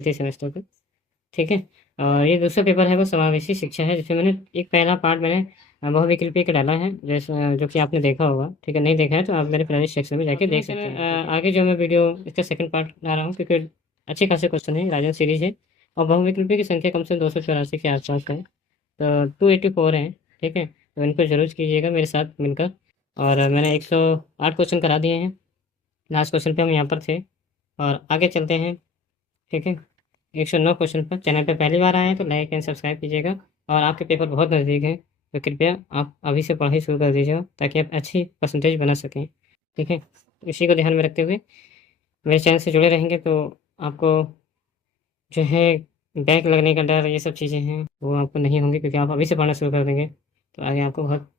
4th semester का, ठीक है। और ये दूसरा पेपर है वो समावेशी शिक्षा है, जिसमें मैंने एक पहला पार्ट मैंने बहुविकल्पीय का डाला है, जैसे जो कि आपने देखा होगा, ठीक है। नहीं देखा है तो आप मेरे प्लेलिस्ट सेक्शन में जाके देख सकते हैं। आगे जो मैं वीडियो इसका सेकंड पार्ट ला रहा हूँ, क्योंकि अच्छे खासे क्वेश्चन है, राजन सीरीज है, और बहुविकल्पीय की संख्या कम से कम 284 के आसपास है, तो 284 हैं, ठीक है। तो इनको जरूर कीजिएगा मेरे साथ मिलकर। और मैंने 108 क्वेश्चन करा दिए हैं, लास्ट क्वेश्चन पे हम यहाँ पर थे, और आगे चलते हैं, ठीक है। 109 क्वेश्चन पर। चैनल पे पहली बार आए हैं तो लाइक एंड सब्सक्राइब कीजिएगा, और आपके पेपर बहुत नज़दीक हैं, तो कृपया आप अभी से पढ़ाई शुरू कर दीजिए, ताकि आप अच्छी परसेंटेज बना सकें, ठीक है। तो इसी को ध्यान में रखते हुए मेरे चैनल से जुड़े रहेंगे, तो आपको जो है बैक लगने का डर, ये सब चीज़ें हैं वो आपको नहीं होंगी, क्योंकि आप अभी से पढ़ना शुरू कर देंगे, तो आगे आपको बहुत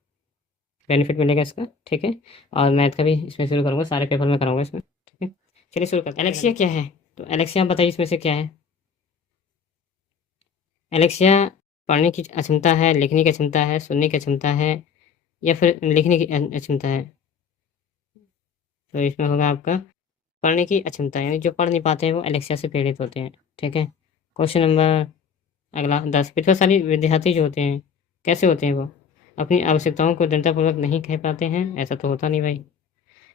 बेनिफिट मिलेगा इसका, ठीक है। और मैथ का भी इसमें शुरू करूँगा, सारे पेपर में कराऊंगा इसमें, ठीक है। चलिए शुरू करते हैं। एलेक्सिया क्या है? तो एलेक्सिया आप बताइए इसमें से क्या है? एलेक्सिया पढ़ने की अक्षमता है, लिखने की अक्षमता है, सुनने की अक्षमता है, या फिर लिखने की अक्षमता है? तो इसमें होगा आपका पढ़ने की अक्षमता, यानी जो पढ़ नहीं पाते हैं वो एलेक्सिया से पीड़ित होते हैं, ठीक है। क्वेश्चन नंबर अगला 10। प्रतिभाशाली विद्यार्थी जो होते हैं, कैसे होते हैं वो? अपनी आवश्यकताओं को दृढ़तापूर्वक नहीं कह पाते हैं, ऐसा तो होता नहीं भाई।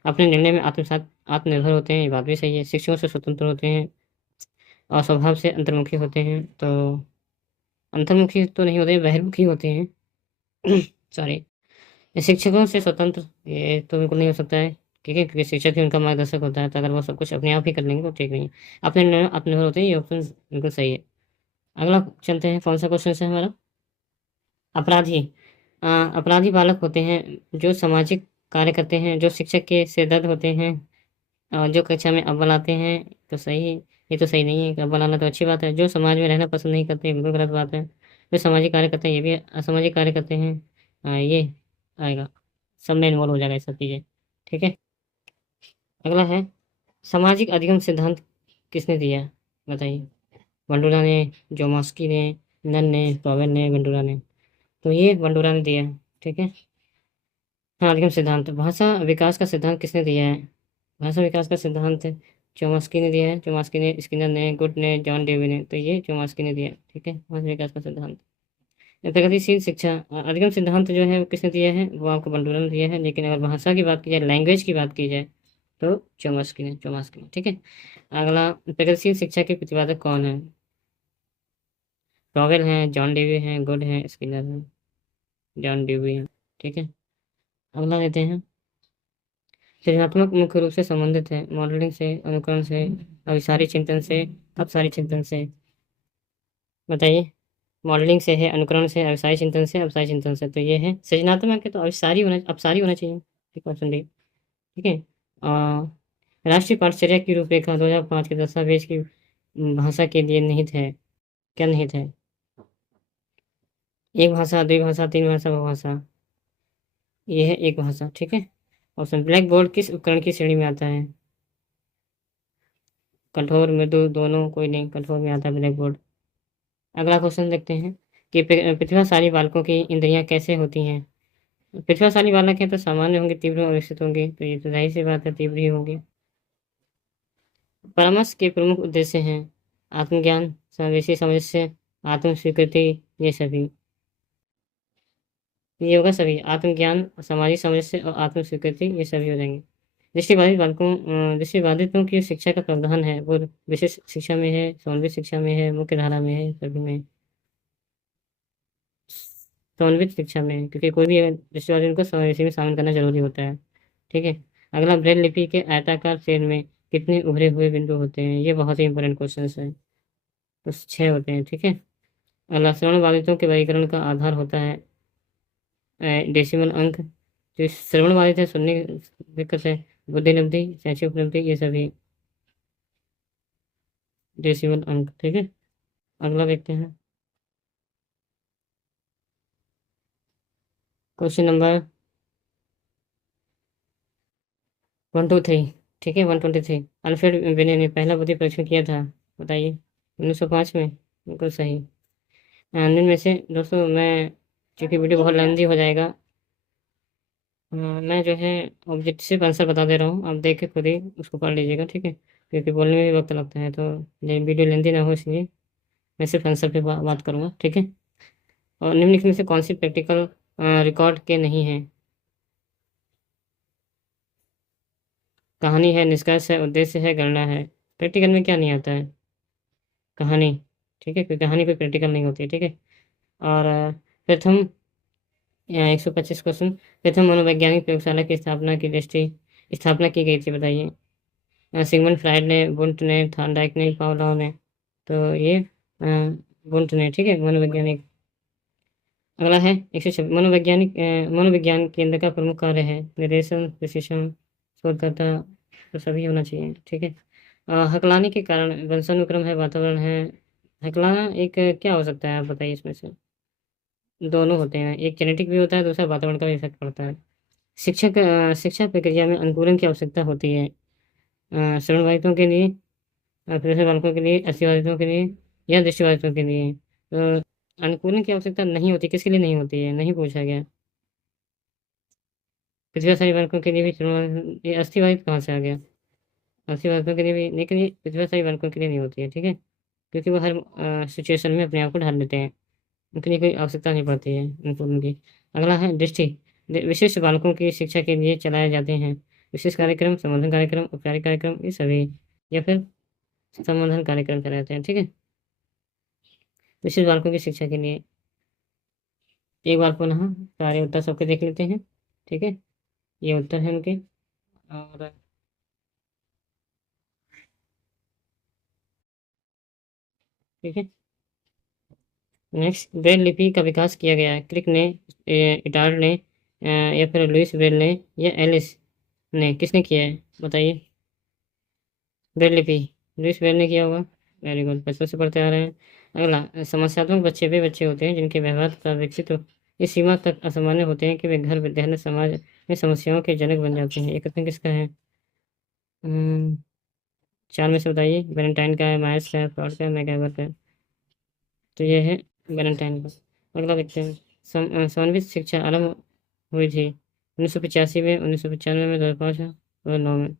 अपने निर्णय में आत्मसात आत्मनिर्भर होते हैं, ये बात भी सही है। शिक्षकों से स्वतंत्र होते हैं, और स्वभाव से अंतर्मुखी होते हैं। तो अंतर्मुखी तो नहीं होते, बहिर्मुखी होते हैं सॉरी। शिक्षकों से स्वतंत्र, ये तो बिल्कुल नहीं हो सकता है, ठीक है, क्योंकि शिक्षक ही उनका मार्गदर्शक होता है, तो अगर वो सब कुछ अपने आप ही कर लेंगे तो ठीक नहीं है। अपने निर्णय आत्मनिर्भर होते हैं, ये ऑप्शन बिल्कुल सही है। अगला चलते हैं, कौन सा क्वेश्चन है हमारा? अपराधी। अपराधी बालक होते हैं जो सामाजिक कार्य करते हैं, जो शिक्षक के सिरदर्द होते हैं, और जो कक्षा में अव्वल आते हैं। तो सही, ये तो सही नहीं है कि अव्वल आना तो अच्छी बात है। जो समाज में रहना पसंद नहीं करते, बिल्कुल गलत बात है। जो सामाजिक कार्य करते हैं, ये भी असामाजिक कार्य करते हैं, ये आएगा, सब में इन्वॉल्व हो जाएगा ये सब चीज़ें, ठीक है। अगला है, सामाजिक अधिगम सिद्धांत किसने दिया? बताइए। बंडूरा ने, जोमास्की ने, नन ने, टॉवेल ने, बंडूरा ने। तो ये बंडूरा ने दिया है, ठीक है। हाँ, अधिगम सिद्धांत। भाषा विकास का सिद्धांत किसने दिया है? भाषा विकास का सिद्धांत चोमास्की ने दिया है। चोमास्की ने, स्किनर ने, गुड ने, जॉन डेवी ने। तो ये चोमास्की ने दिया है, ठीक है, भाषा विकास का सिद्धांत। प्रगतिशील शिक्षा, अधिगम सिद्धांत जो है वो किसने दिया है? वो आपको बंडूरा ने दिया है। लेकिन अगर भाषा की बात की जाए, लैंग्वेज की बात की जाए, तो चोमास्की ने, ठीक है। अगला, प्रगतिशील शिक्षा के प्रतिपादक कौन है? टॉवेल हैं, जॉन डेवी हैं, गुड हैं, स्किनर हैं, जॉन डेवी हैं, ठीक है। अगला लेते हैं, सृजनात्मक मुख्य रूप से संबंधित है मॉडलिंग से, अनुकरण से, अभिसारी चिंतन से, अपसारी चिंतन से। बताइए। मॉडलिंग से है, अनुकरण से, अभिसारी चिंतन से, अपसारी चिंतन से। तो ये है सृजनात्मक है, तो अपसारी होना चाहिए, ठीक ऑप्शन डी, ठीक है। राष्ट्रीय पाठ्यचर्या की रूपरेखा 2005 के दस्तावेज की भाषा के लिए निहित है। क्या निहित है? एक भाषा, द्विभाषा, तीन भाषा, बहुभाषा। ये है एक भाषा, ठीक है। ऑप्शन, ब्लैक बोर्ड किस उपकरण की श्रेणी में आता है? कठोर, मृदु, दोनों? कोई नहीं, कठोर में आता है ब्लैक बोर्ड। अगला क्वेश्चन देखते हैं कि प्रतिभाशाली बालकों की इंद्रियां कैसे होती हैं? प्रतिभाशाली बालक हैं तो सामान्य होंगे, तीव्र और विकसित होंगे, तो ये तो जाहिर सी बात है, तीव्र ही होंगे। परामर्श के प्रमुख उद्देश्य हैं आत्मज्ञान, समावेशी सामंजस्य, आत्म स्वीकृति, ये सभी। ये होगा सभी, आत्मज्ञान, सामाजिक सामंजस्य और आत्म स्वीकृति, ये सभी हो जाएंगे। दृष्टिबाधितों की शिक्षा का प्रावधान है, वो विशेष शिक्षा में है, समन्वित शिक्षा में है, मुख्य धारा में है, सभी में। समन्वित शिक्षा में है, क्योंकि कोई भी दृष्टिबाधित को समावेशी में शामिल करना जरूरी होता है, ठीक है। अगला, ब्रेल लिपि के आयताकार शेल में कितने उभरे हुए बिंदु होते हैं? ये बहुत ही इंपॉर्टेंट क्वेश्चन है, तो 6 होते हैं, ठीक है। अगला, श्रवण बाधितों के वर्गीकरण का आधार होता है डेसिमल अंक। जो श्रवण बाधित है, सुनने की दिक्कत है, बुद्धि लब्धि, शैक्षिक उपलब्धि, ये सभी डेसिमल अंक, ठीक है। अगला देखते हैं, क्वेश्चन नंबर 123, ठीक है, 123। अल्फ्रेड बिने ने पहला बुद्धि परीक्षण किया था, बताइए। 1905 में, बिल्कुल सही। निम्न में से दोस्तों, मैं, क्योंकि वीडियो बहुत लेंदी हो जाएगा, मैं जो है ऑब्जेक्टिव आंसर बता दे रहा हूँ, आप देख के खुद ही उसको पढ़ लीजिएगा, ठीक है। क्योंकि बोलने में भी वक्त लगता है, तो ये वीडियो लेंदी ना हो, इसलिए मैं सिर्फ आंसर पे बात करूँगा, ठीक है। और निम्नलिखित में से कौन सी प्रैक्टिकल रिकॉर्ड के नहीं है? कहानी है, निष्कर्ष है, उद्देश्य है, गणना है। प्रैक्टिकल में क्या नहीं आता है? कहानी, ठीक है, क्योंकि कहानी कोई प्रैक्टिकल नहीं होती है, ठीक है। और प्रथम 125 क्वेश्चन, प्रथम मनोवैज्ञानिक प्रयोगशाला की स्थापना की गई थी, बताइए। सिगमंड फ्राइड ने, वुंट ने, थॉर्नडाइक ने, पावलोव ने। तो ये वुंट ने, ठीक है, मनोवैज्ञानिक। अगला है 126, मनोविज्ञान केंद्र का प्रमुख कार्य है निर्देशन, प्रशिक्षण, शोधकर्ता, तो सभी होना चाहिए, ठीक है। हकलाने के कारण वंशानुक्रम है, वातावरण है। हकलाना एक क्या हो सकता है, आप बताइए इसमें से? दोनों होते हैं, एक जेनेटिक भी होता है, दूसरा वातावरण का भी इफेक्ट पड़ता है। शिक्षा प्रक्रिया में अनुकूलन की आवश्यकता होती है श्रवणबाधितों के लिए, प्रेषण बालकों के लिए, अस्थिबाधितों के लिए, या दृष्टिबाधितों के लिए। तो अनुकूलन की आवश्यकता नहीं होती, किसके लिए नहीं होती है, नहीं पूछा गया। पृथ्वी बालकों के लिए भी ये अस्थिबाधित कहाँ से आ गया? अस्थिबाधितों के लिए भी, लेकिन ये पृथ्वी बालकों के लिए नहीं होती है, ठीक है, क्योंकि वो हर सिचुएशन में अपने आप को ढाल लेते हैं, उनके लिए कोई आवश्यकता नहीं पड़ती है अनुकूलन की। अगला है दृष्टि, विशिष्ट बालकों की शिक्षा के लिए चलाए जाते हैं विशेष कार्यक्रम, संवर्धन कार्यक्रम, औपचारिक कार्यक्रम, ये सभी, या फिर संवर्धन कार्यक्रम चलाते हैं, ठीक है, विशिष्ट बालकों की शिक्षा के लिए। एक बार पुनः सारे उत्तर सबके देख लेते हैं, ठीक है, ये उत्तर है उनके। और ठीक है, नेक्स्ट, ब्रेल लिपि का विकास किया गया है क्रिक ने, इटार्ड ने, या फिर लुइस ब्रेल ने, या एलिस ने, किसने किया है, बताइए। ब्रेल लिपि लुइस ब्रेल ने किया होगा, वेरी गुड, बचपन से पढ़ते आ रहे हैं। अगला, समस्यात्मक बच्चे वे बच्चे होते हैं जिनके व्यवहार का विकसित इस सीमा तक असामान्य होते हैं कि वे घर विद्यालय समाज में समस्याओं के जनक बन जाते हैं। एक कथन किसका है? चार में से बताइए। वैलेंटाइन का है, मायर्स का है, फ्रॉड का है, मैकइवर का है। तो ये है वैलेंटाइन का। अगला देखते हैं, समन्वित शिक्षा आरंभ हुई थी 1985 में, 1995 में, 2005 में, 2009 में।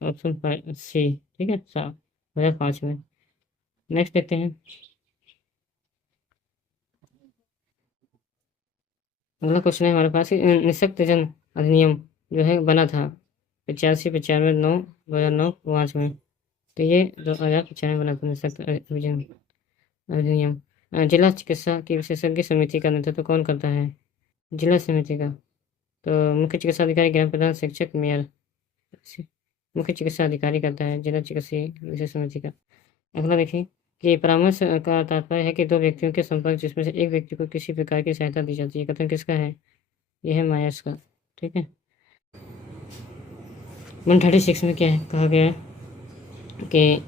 ऑप्शन 5 सी, ठीक है, 2005 में। नेक्स्ट देखते हैं, अगला क्वेश्चन है हमारे पास, निःशक्त जन अधिनियम जो है बना था 85, 95, 9, 2009, 5 में। तो ये 2095 में बना था निःशक्त अधिनियम। जिला चिकित्सा की विशेषज्ञ समिति का नेतृत्व कौन करता है? जिला समिति का, तो मुख्य चिकित्सा अधिकारी, ग्राम प्रधान, शिक्षक, मेयर। मुख्य चिकित्सा अधिकारी करता है जिला चिकित्सीय विशेष समिति का। अगला देखिए कि परामर्श का तात्पर्य है कि दो व्यक्तियों के संपर्क जिसमें से एक व्यक्ति को किसी प्रकार की सहायता दी जाती है। कथन किसका है? यह है मायर्स का, ठीक है। 136 में क्या है कहा गया है कि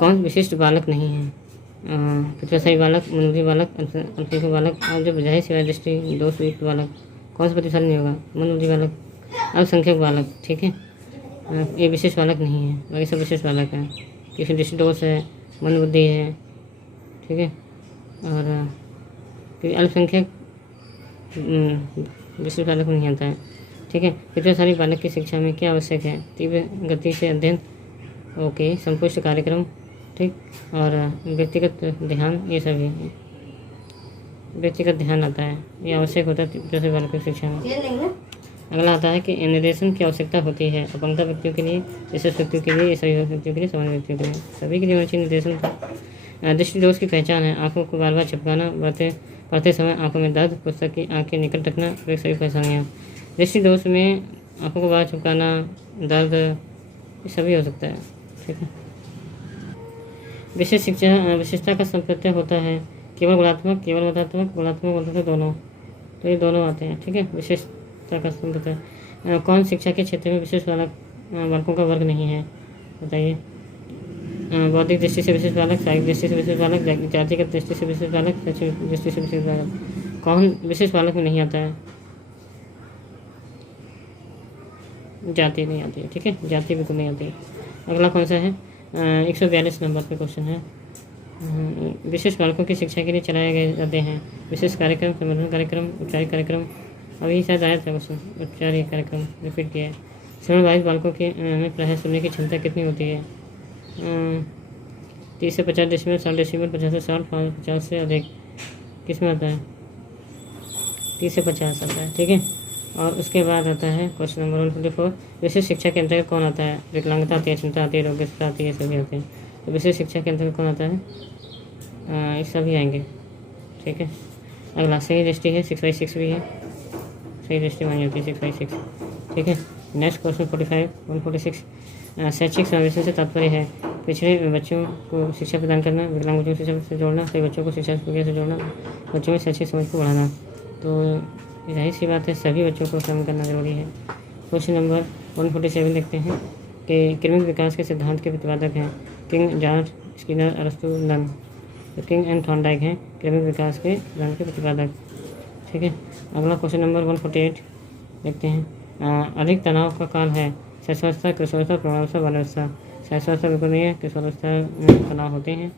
कौन विशिष्ट बालक नहीं है? प्रतिभाशाली बालक, मनोधी बालक, अल्पसंख्यक बालक, और जो बजाय सिवाय दृष्टि दोष युक्त बालक। कौन सा प्रतिभाशाली नहीं होगा? मनोधी बालक, अल्पसंख्यक बालक, ठीक है। ये विशेष बालक नहीं है, बाकी सब विशेष बालक है। किसी दृष्टि दोष है, मनोबुद्धि है, ठीक है। और अल्पसंख्यक विशेष बालक में नहीं आता है, ठीक है। प्रतिभाशाली बालक की शिक्षा में क्या आवश्यक है? तीव्र गति से अध्ययन, ओके, संपुष्ट कार्यक्रम, ठीक, और व्यक्तिगत ध्यान, ये सभी व्यक्तिगत ध्यान आता है, ये आवश्यक होता है प्रतिभाशाली बालक की शिक्षा में। अगला आता है कि निर्देशन की आवश्यकता होती है अपंगता व्यक्तियों के लिए, विशेष व्यक्तियों के लिए, सभी व्यक्तियों के लिए, सामान्य व्यक्तियों के लिए, सभी के लिए होना चाहिए निर्देशन। दृष्टि दोष की पहचान है आंखों को बार बार चिपकाना, पढ़ते समय आंखों में दर्द, पुस्तक की आंख के निकट रखना, वे सभी परेशानियाँ। दृष्टि दोष में आंखों को बार चिपकाना, दर्द, ये सभी हो सकता है, ठीक है। विशेष शिक्षा विशेषता का संप्रत्यय होता है केवल गुणात्मक, केवल मतात्मक, गुणात्मक दोनों, तो ये दोनों आते हैं, ठीक है। विशेषता का संप्रत्यय। कौन शिक्षा के क्षेत्र में विशेष बालकों का वर्ग नहीं है, बताइए। बौद्धिक दृष्टि से विशेष बालक, शारीरिक दृष्टि से विशेष बालक, जातिगत दृष्टि से विशेष बालक, शैक्षणिक दृष्टि से विशेष बालक। कौन विशेष बालक में नहीं आता है? जाति नहीं आती है, ठीक है, जाति बिल्कुल नहीं आती है। अगला कौन सा है? 142 नंबर पे क्वेश्चन है। विशेष बालकों की शिक्षा के लिए चलाए गए जाते हैं विशेष कार्यक्रम, संवर्धन कार्यक्रम, औपचारिक कार्यक्रम। अभी शायद आया था क्वेश्चन, औपचारिक कार्यक्रम रिपीट किया है। श्रवणबाधित बालकों के में प्रायः सुनने की क्षमता कितनी होती है? 30 से 50 डेसिमल, 60 डेसिमल, 50 से 60, 50 से अधिक, किस में आता है? 30 से 50 आता है, ठीक है। और उसके बाद आता है क्वेश्चन नंबर 154, विशेष शिक्षा के अंतर्गत कौन आता है? विकलांगता आती है, क्षमता आती है, रोगग्रस्तता आती है, सभी आते हैं। तो विशेष शिक्षा के अंतर्गत कौन आता है? ये सभी आएंगे, ठीक है। अगला सही दृष्टि है, 6/6 भी है, सही दृष्टि मानी जाती है 6/6, ठीक है। नेक्स्ट क्वेश्चन 45, 146, शैक्षिक समावेशन से तात्पर्य है पिछड़े बच्चों को शिक्षा प्रदान करना, विकलांग बच्चों को शिक्षा से जोड़ना, सभी बच्चों को शिक्षा प्रक्रिया से जोड़ना, बच्चों में शैक्षिक समझ को बढ़ाना। तो जाहिर सी बात है सभी बच्चों को शामिल करना जरूरी है। क्वेश्चन नंबर 147 देखते हैं कि कृत्रिम विकास के सिद्धांत के प्रतिपादक हैं किंग, जॉर्ज, स्किनर, अरस्तु, लन। तो किंग एंड थॉर्नडाइक हैं कृत्रिम विकास के सिद्धांत के प्रतिपादक, ठीक है। अगला क्वेश्चन नंबर 148 देखते हैं, अधिक तनाव का काल है शैशवावस्था, किशोरावस्था, प्रौढ़ावस्था, बाल्यावस्था। शैशवावस्था बिल्कुल नहीं है, किशोरावस्था में तनाव होते हैं,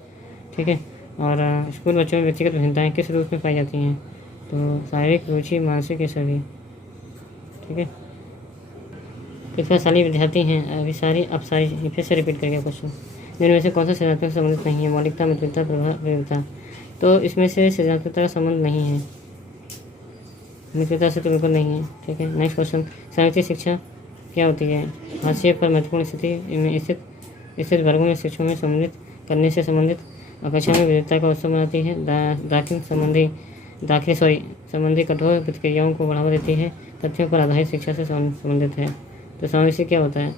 ठीक है। और स्कूल बच्चों में व्यक्तिगत भिन्नताएँ किस रूप में पाई जाती हैं? तो शारीरिक, रुचि, मानसिक, ये सभी, ठीक है। प्रतिभाशाली विद्यार्थी हैं, अभिसारी, अपसारी, फिर से रिपीट करके क्वेश्चन। इनमें से कौन सा सृजनात्मक संबंधित नहीं है? मौलिकता, मित्रता, प्रभावता। तो इसमें से सृजनात्मकता का संबंध नहीं है, मित्रता से तो बिल्कुल नहीं है, ठीक है। नेक्स्ट क्वेश्चन, साहित्यिक शिक्षा क्या होती है? हाशिए पर महत्वपूर्ण स्थिति में स्थित वर्गों में शिक्षकों में सम्मिलित करने से संबंधित, कक्षा में विविधता का अवसर बनाती है, दाखिल संबंधी कठोर प्रतिक्रियाओं को बढ़ावा देती है, तथ्यों पर आधारित शिक्षा से संबंधित है। तो समावेशी क्या होता है?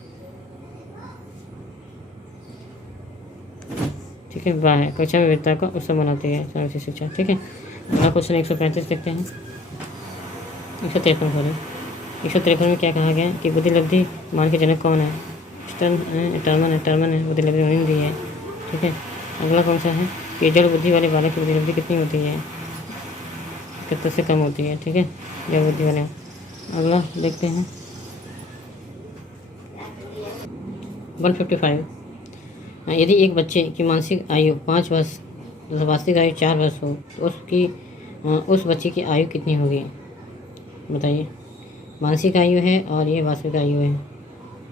ठीक है, वाह है, कक्षा में विविधता का अवसर बनाती है समावेशी शिक्षा, ठीक है। अगला क्वेश्चन 135 देखते हैं, 153 सॉरी, 153 में क्या कहा गया कि बुद्धिलब्धि मान के जनक कौन है? टर्मन है, बुद्धिलब्धि उन्हीं दी है, ठीक है। अगला कौन सा है कि जड़ बुद्धि वाले बालक की बुद्धिलब्धि कितनी होती है? 71 से कम होती है, ठीक है, जड़ बुद्धि वाले। अगला देखते हैं 155, यदि एक बच्चे की मानसिक आयु 5 वर्ष तथा वास्तविक आयु 4 वर्ष हो तो उस बच्चे की आयु कितनी होगी? बताइए। मानसिक आयु है और ये वास्तविक आयु है,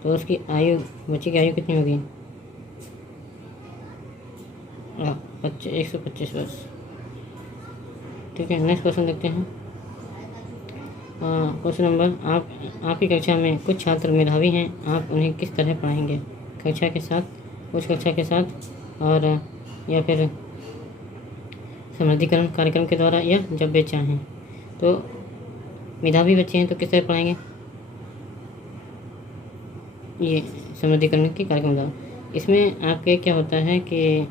तो उसकी आयु, बच्चे की आयु कितनी होगी? 125 वर्ष, ठीक है। नेक्स्ट क्वेश्चन देखते हैं, क्वेश्चन नंबर, आपकी कक्षा में कुछ छात्र मेधावी हैं, आप उन्हें किस तरह पढ़ाएंगे? कक्षा के साथ, उच्च कक्षा के साथ, और या फिर समृद्धिकरण कार्यक्रम के द्वारा, या जब वे चाहें। तो मेधावी बच्चे हैं तो किस तरह पढ़ाएंगे? ये समृद्धिकरण के कार्यक्रम द्वारा। इसमें आपके क्या होता है कि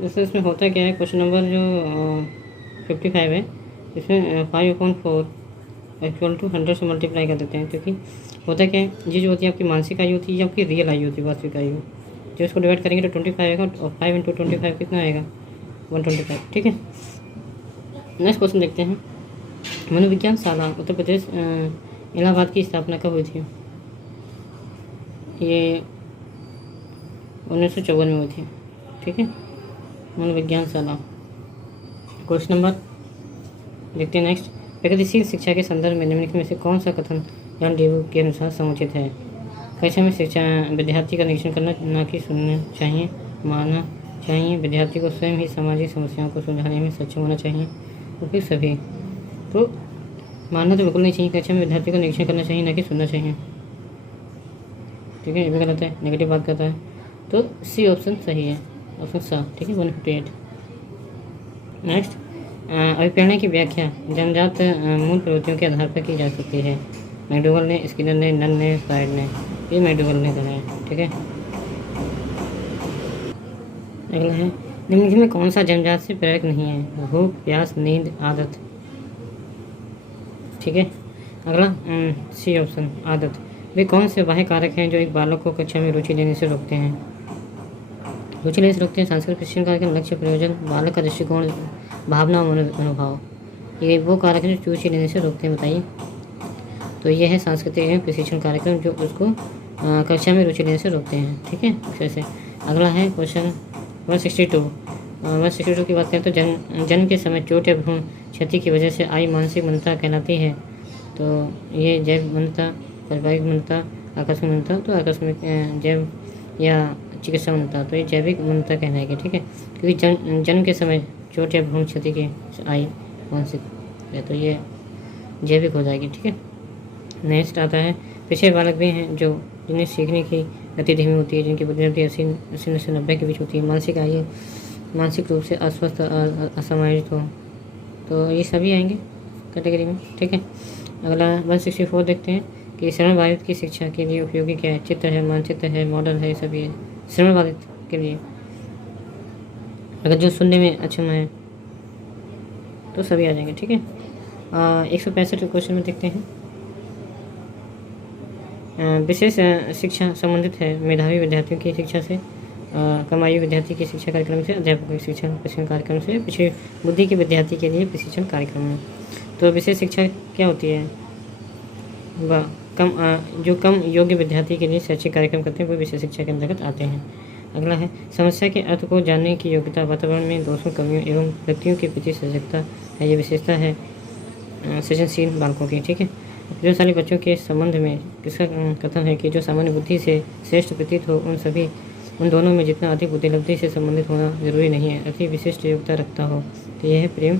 जैसे इसमें होता क्या है, क्वेश्चन नंबर जो 55 है, इसमें 5/4 इक्वल टू 100 से मल्टीप्लाई कर देते हैं, क्योंकि होता क्या है, ये जो होती है आपकी मानसिक आयु होती है, ये आपकी रियल आयु होती है, वास्तविक आयु। जो इसको डिवाइड करेंगे तो 25 आएगा, और 5 × 25 कितना आएगा? 125, ठीक है। नेक्स्ट क्वेश्चन देखते हैं, मनोविज्ञान शाला उत्तर प्रदेश इलाहाबाद की स्थापना कब हुई थी? ये 1954 में हुई थी, ठीक है, मनोविज्ञान शाला। क्वेश्चन नंबर देखते हैं नेक्स्ट, प्रगतिशील शिक्षा के संदर्भ में निम्नलिखित में से कौन सा कथन जॉन डेवी के अनुसार समुचित है? कक्षा में शिक्षा विद्यार्थी का निरीक्षण करना, न कि सुनना चाहिए, मानना चाहिए, विद्यार्थी को स्वयं ही सामाजिक समस्याओं को सुलझाने में सक्षम होना चाहिए, तो फिर सभी। तो मानना तो बिल्कुल नहीं चाहिए, कक्षा में विद्यार्थी को निरीक्षण करना चाहिए, न कि सुनना चाहिए, ठीक है, ये भी गलत है, नेगेटिव बात करता है। तो सी ऑप्शन सही है, ऑप्शन सा, ठीक है, 158। नेक्स्ट, अभिप्रेरणा की व्याख्या जन्मजात मूल प्रवृत्तियों के आधार पर की जा सकती है। मैकडोगल ने, स्किनर ने, नन ने, फ्राइड ने, ये मैकडोगल ने कहा है, ठीक है। अगला है, निम्नलिखित में कौन सा जन्मजात से प्रेरक नहीं है? भूख, प्यास, नींद, आदत, ठीक है। अगला सी ऑप्शन, आदत। वे कौन से बाह्य कारक हैं जो एक बालक को कक्षा में रुचि लेने से रोकते हैं? रुचि लेने से रोकते हैं सांस्कृतिक प्रशिक्षण कार्यक्रम, लक्ष्य, प्रयोजन, बालक का दृष्टिकोण, भावना, मनोभाव। ये वो कारक हैं जो रुचि लेने से रोकते हैं, बताइए। तो ये है सांस्कृतिक प्रशिक्षण कार्यक्रम जो उसको कक्षा में रुचि लेने से रोकते हैं, ठीक है, अक्षर से। अगला है क्वेश्चन 162 की बात करें तो जन्म के समय चोट या भ्रूण क्षति की वजह से आई मानसिक मंदता कहलाती है। तो ये जैव मंदता, पारिवारिक मंदता, आकस्मिक मंदता। तो आकस्मिक जैव या चिकित्सा उन्नता, तो ये जैविक उन्नता कहलाएगी, ठीक है, क्योंकि जन्म के समय चोट या भ्रूण क्षति की आई मानसिक है, तो ये जैविक हो जाएगी, ठीक है। नेक्स्ट आता है पिछड़े बालक भी हैं जो जिन्हें सीखने की गति धीमी होती है, जिनकी बुद्धिमत्ता 80 से 90 के बीच होती है, मानसिक आयु मानसिक रूप से अस्वस्थ असमायोजित हो, तो ये सभी आएंगे कैटेगरी में, ठीक है। अगला 164 देखते हैं कि श्रवण बाधित की शिक्षा के लिए उपयोगी क्या है। चित्र है, मानचित्र है, मॉडल है, सभी है श्रवण बाधित के लिए। अगर जो सुनने में अक्षम है तो सभी आ जाएंगे, ठीक है। 165 क्वेश्चन में देखते हैं। विशेष शिक्षा संबंधित है मेधावी विद्यार्थियों की शिक्षा से, कम आयु विद्यार्थी की शिक्षा कार्यक्रम से, अध्यापकों की शिक्षा प्रशिक्षण कार्यक्रम से, पिछड़ी बुद्धि के विद्यार्थी के लिए प्रशिक्षण कार्यक्रम है। तो विशेष शिक्षा क्या होती है? वह जो कम योग्य विद्यार्थी के लिए शैक्षिक कार्यक्रम करते हैं वो विशेष शिक्षा के अंतर्गत आते हैं। अगला है समस्या के अर्थ को जानने की योग्यता, वातावरण में दोषों कमियों एवं व्यक्तियों के प्रति सजगता है, ये विशेषता है सृजनशील बालकों की, ठीक है। प्रतिभाशाली बच्चों के संबंध में किसका कथन है कि जो सामान्य बुद्धि से श्रेष्ठ प्रतीत हो उन दोनों में जितना अधिक बुद्धिलब्धि से संबंधित होना जरूरी नहीं है, अति विशिष्ट योग्यता रखता हो, तो यह है प्रेम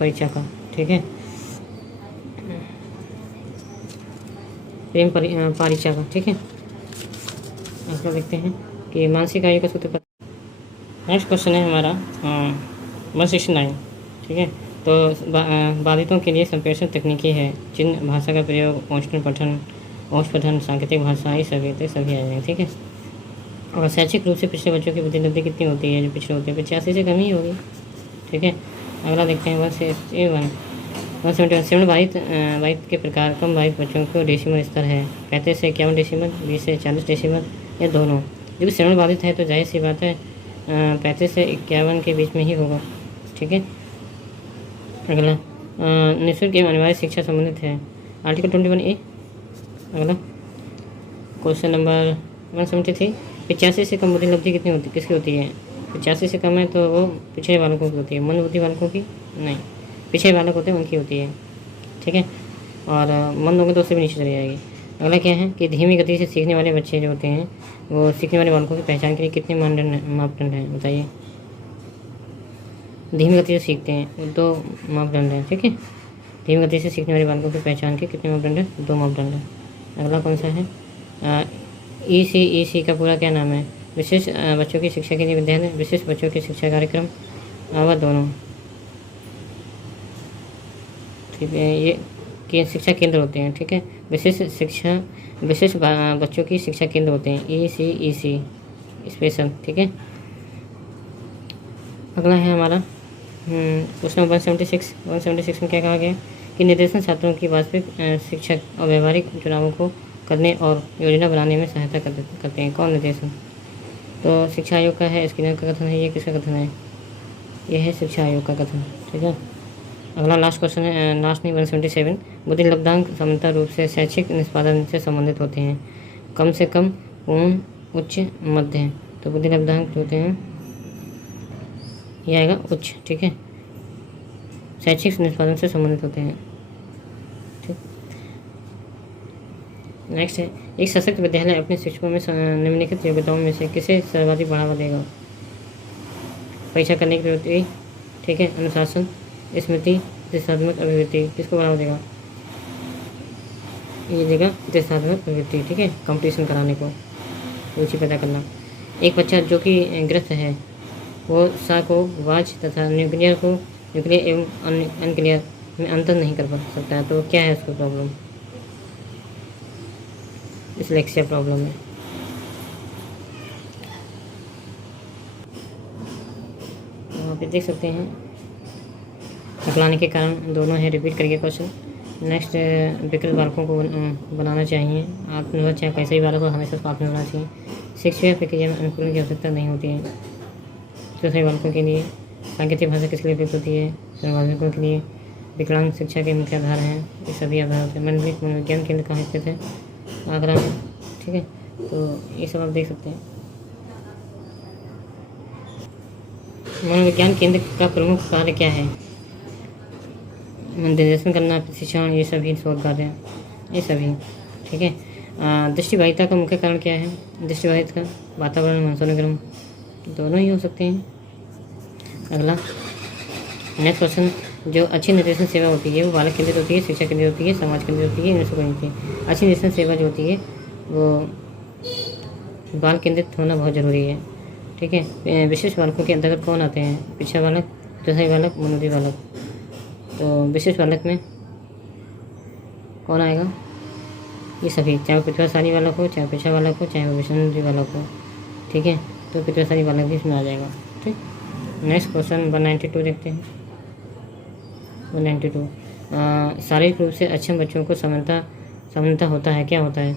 परीक्षा का, ठीक है, प्रेम परीक्षा का, ठीक है। अगला देखते हैं कि मानसिक आयु का सूत्र। नेक्स्ट क्वेश्चन है हमारा 169, ठीक है। तो बाधितों के लिए संप्रेषण तकनीकी है, चिन्ह भाषा का प्रयोग, औष्ठ पठन, सांकेतिक भाषा, ये सभी तो सभी आ जाएंगे, ठीक है। और शैक्षिक रूप से पिछले बच्चों की बुद्धिमत्ता कितनी होती है? जो पिछले होते हैं 85 से कम ही होगी, ठीक है। अगला देखते हैं 171 श्रवण बाधित के प्रकार। कम बाधित बच्चों को डेसिमल स्तर है 35 से 51 डेसिमल, 20 से 40 डेसिमल या दोनों। जो श्रवण बाधित है तो जाहिर सी बात है 35 से 51 के बीच में ही होगा, ठीक है। अगला निःशुल्क एवं अनिवार्य शिक्षा संबंधित है, आर्टिकल 21A। अगला क्वेश्चन नंबर 173 85 से कम बुद्धिलब्धि कितनी होती किसकी होती है? 85 से कम है तो वो पिछड़े बालकों की होती है, मंदबुद्धि बालकों की नहीं, पिछड़े बालक होते हैं उनकी होती है, ठीक है। और मंद होंगे तो उससे भी नीचे चली जाएगी। अगला क्या है कि धीमी गति से सीखने वाले बच्चे जो होते हैं वो सीखने वाले बालकों की पहचान के लिए कितने मापदंड हैं बताइए? धीमी गति से सीखते हैं वो 2 मापदंड हैं, ठीक है। धीमी गति से सीखने वाले बालकों की पहचान के कितने मापदंड हैं? 2 मापदंड है। अगला कौन सा है? EC का पूरा क्या नाम है? विशेष बच्चों की शिक्षा के लिए विद्यालय, विशेष बच्चों की शिक्षा कार्यक्रम, वह दोनों, ठीक है। ये शिक्षा केंद्र होते हैं, ठीक है। विशेष बच्चों की शिक्षा केंद्र होते हैं EC स्पेशल, ठीक है। अगला है हमारा क्वेश्चन 176 में क्या कहा गया कि निर्देशन छात्रों की वास्तविक शिक्षा और व्यवहारिक चुनावों को करने और योजना बनाने में सहायता करते हैं। कौन निर्देशन? तो शिक्षा आयोग का है, स्किनर का कथन है, ये किसका कथन है? यह है शिक्षा आयोग का कथन, ठीक है। अगला लास्ट क्वेश्चन है, लास्ट नहीं 177 बुद्धिलब्धांक सामान्यतः रूप से शैक्षिक निष्पादन से संबंधित होते हैं, कम से कम, पूर्ण, उच्च, मध्य। तो बुद्धिलब्धांक जो होते हैं यह आएगा उच्च, ठीक है, शैक्षिक निष्पादन से संबंधित होते हैं, ठीक। नेक्स्ट है एक सशक्त विद्यालय अपने शिक्षकों में निम्नलिखित योग्यताओं में से किसे सर्वाधिक बढ़ावा देगा? परीक्षा करने की प्रवृत्ति, ठीक है, अनुशासन, स्मृति, दिशात्मक अभिवृत्ति, किसको बढ़ावा देगा? ये देगा दिशात्मक अभिवृत्ति, ठीक है, कंपटीशन कराने को, रुचि पैदा करना। एक बच्चा जो कि ग्रस्त है वो सा को वाच तथा न्यूक्लियर एवं अनक्लियर में अंतर नहीं कर सकता है, तो क्या है उसको प्रॉब्लम? डिस्लेक्सिया प्रॉब्लम है। वहाँ पे देख सकते हैं अकलाने के कारण दोनों है, रिपीट करिए क्वेश्चन। नेक्स्ट विकल्प बालकों को बनाना चाहिए, आत्मनिर्भर चाहे कैसे भी बालक को हमेशा स्वास्थ्य में होना चाहिए। शिक्षा प्रक्रिया में अनुकूलन की आवश्यकता नहीं होती है। दूसरे बालकों के लिए सांकेतिक भाषा किस लिए उपयुक्त होती है? बालकों के लिए विकलांग शिक्षा के मुख्य आधार हैं, ये सभी आधार से मनोविज्ञान केंद्र कहाँ स्थित है? आगरा में, ठीक है। तो ये सब आप देख सकते हैं। मनोविज्ञान केंद्र का प्रमुख कार्य क्या है? निर्देशन करना, प्रशिक्षण, ये सभी शोध कार्य, ये सभी, ठीक है। दृष्टिबाधिता का मुख्य कारण क्या है? दृष्टिबाधित का वातावरण, मानसून, दोनों ही हो सकते हैं। अगला नेक्स्ट क्वेश्चन, जो अच्छी निर्देशन सेवा होती है वो बालक केंद्रित होती है, शिक्षा केंद्रित होती है, समाज केंद्रित होती है, यूनेस्को केंद्रित होती है। अच्छी निर्देशन सेवा जो होती है वो बाल केंद्रित होना बहुत ज़रूरी है। ठीक है। विशेष बालकों के अंतर्गत कौन आते हैं? पिछड़ा बालक, प्रतिभाशाली बालक, मनोदय बालक। तो विशेष बालक में कौन आएगा? ये सभी, चाहे वो प्रतिभाशाली बालक हो, चाहे पिछड़ा बालक हो, चाहे वो विषमनुदी बालक हो। ठीक है, तो प्रतिभाशाली बालक भी इसमें आ जाएगा। ठीक। नेक्स्ट क्वेश्चन 192 देखते हैं। 192 शारीरिक रूप से अक्षम बच्चों को समानता होता है, क्या होता है?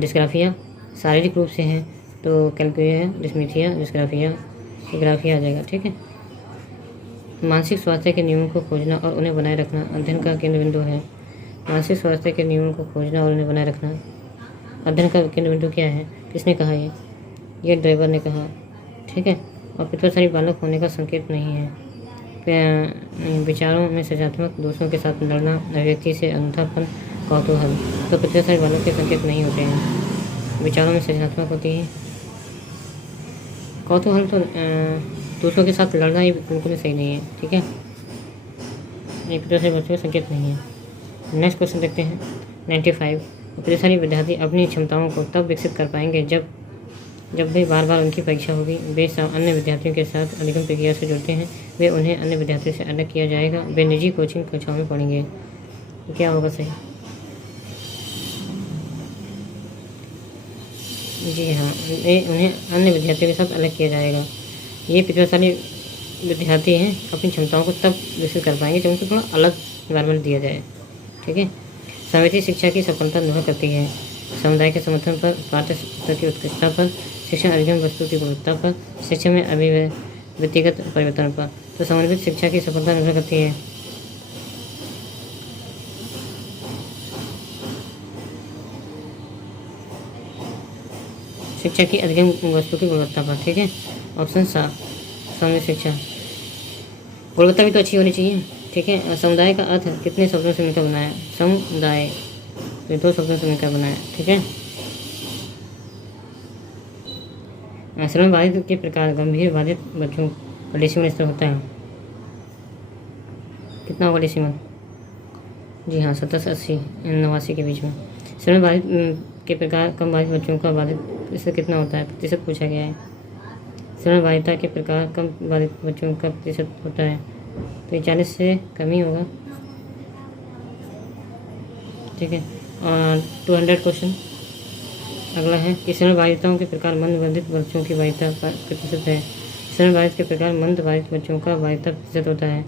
डिस्ग्राफिया। शारीरिक रूप से है तो कैल्कुलिया, डिस्मिथिया, डिस्ग्राफिया, ग्राफिया आ जाएगा। ठीक है। मानसिक स्वास्थ्य के नियमों को खोजना और उन्हें बनाए रखना अध्ययन का केंद्र बिंदु है। मानसिक स्वास्थ्य के नियमों को खोजना और उन्हें बनाए रखना अध्ययन का केंद्र बिंदु क्या है? किसने कहा ये ड्राइवर ने कहा। ठीक है। और प्रतिभाशाली बालक होने का संकेत नहीं है। विचारों में सृजनात्मक, दूसरों के साथ लड़ना, अभिव्यक्ति से अनूठापन, कौतूहल, तो प्रतिभाशाली बालक के संकेत नहीं होते हैं। विचारों में सृजनात्मक होती है, कौतूहल तो दूसरों के साथ लड़ना ये बिल्कुल सही नहीं है। ठीक है, ये प्रतिभाशाली बच्चों का संकेत नहीं है। नेक्स्ट क्वेश्चन देखते हैं 95। प्रतिभाशाली विद्यार्थी अपनी क्षमताओं को तब विकसित कर पाएंगे जब भी बार बार उनकी परीक्षा होगी। वे अन्य विद्यार्थियों के साथ अधिगम प्रक्रिया से जुड़ते हैं। वे उन्हें अन्य विद्यार्थियों से अलग किया जाएगा। वे निजी कोचिंग कक्षाओं में पढ़ेंगे। तो क्या होगा सही? जी हाँ, उन्हें अन्य विद्यार्थियों के साथ अलग किया जाएगा। ये प्रतिभाशाली विद्यार्थी हैं, अपनी क्षमताओं को तब विकसित कर पाएंगे जब उनको थोड़ा अलग एनवायरनमेंट दिया जाए। ठीक है। समिति शिक्षा की सफलता निर्भर करती है समुदाय के समर्थन पर, पाठ्यपुस्तक की उत्कृष्टता पर, शिक्षण अधिगम वस्तु की गुणवत्ता पर, शिक्षा में व्यक्तिगत परिवर्तन पर। तो समन्वित शिक्षा की सफलता निर्भर करती है शिक्षा की अधिगम वस्तु की गुणवत्ता पर। ठीक है। ऑप्शन समन्वित शिक्षा, गुणवत्ता भी तो अच्छी होनी चाहिए। ठीक है। समुदाय का अर्थ कितने शब्दों से मिलकर बनाया? समुदाय, तो 2 शब्दों से मिलकर बनाया। ठीक है। श्रवण बाधित के प्रकार गंभीर बाधित बच्चों का डेसिमल स्तर होता है, कितना होगा डेसिमल? जी हाँ, 70 से 80, 89 के बीच में। श्रवण बाधित के प्रकार कम बाधित बच्चों का बाधित प्रतिशत कितना होता है? प्रतिशत पूछा गया है। श्रवण बाधिता के प्रकार कम बाधित बच्चों का प्रतिशत होता है, तो ये 40 से कम ही होगा। ठीक है। और 200 क्वेश्चन अगला है कि श्रवण बाधिताओं के प्रकार मंद बाधित बच्चों की बाधिता प्रतिशत है। श्रवण बाधित के प्रकार मंद बाधित बच्चों का बाधिता प्रतिशत होता है,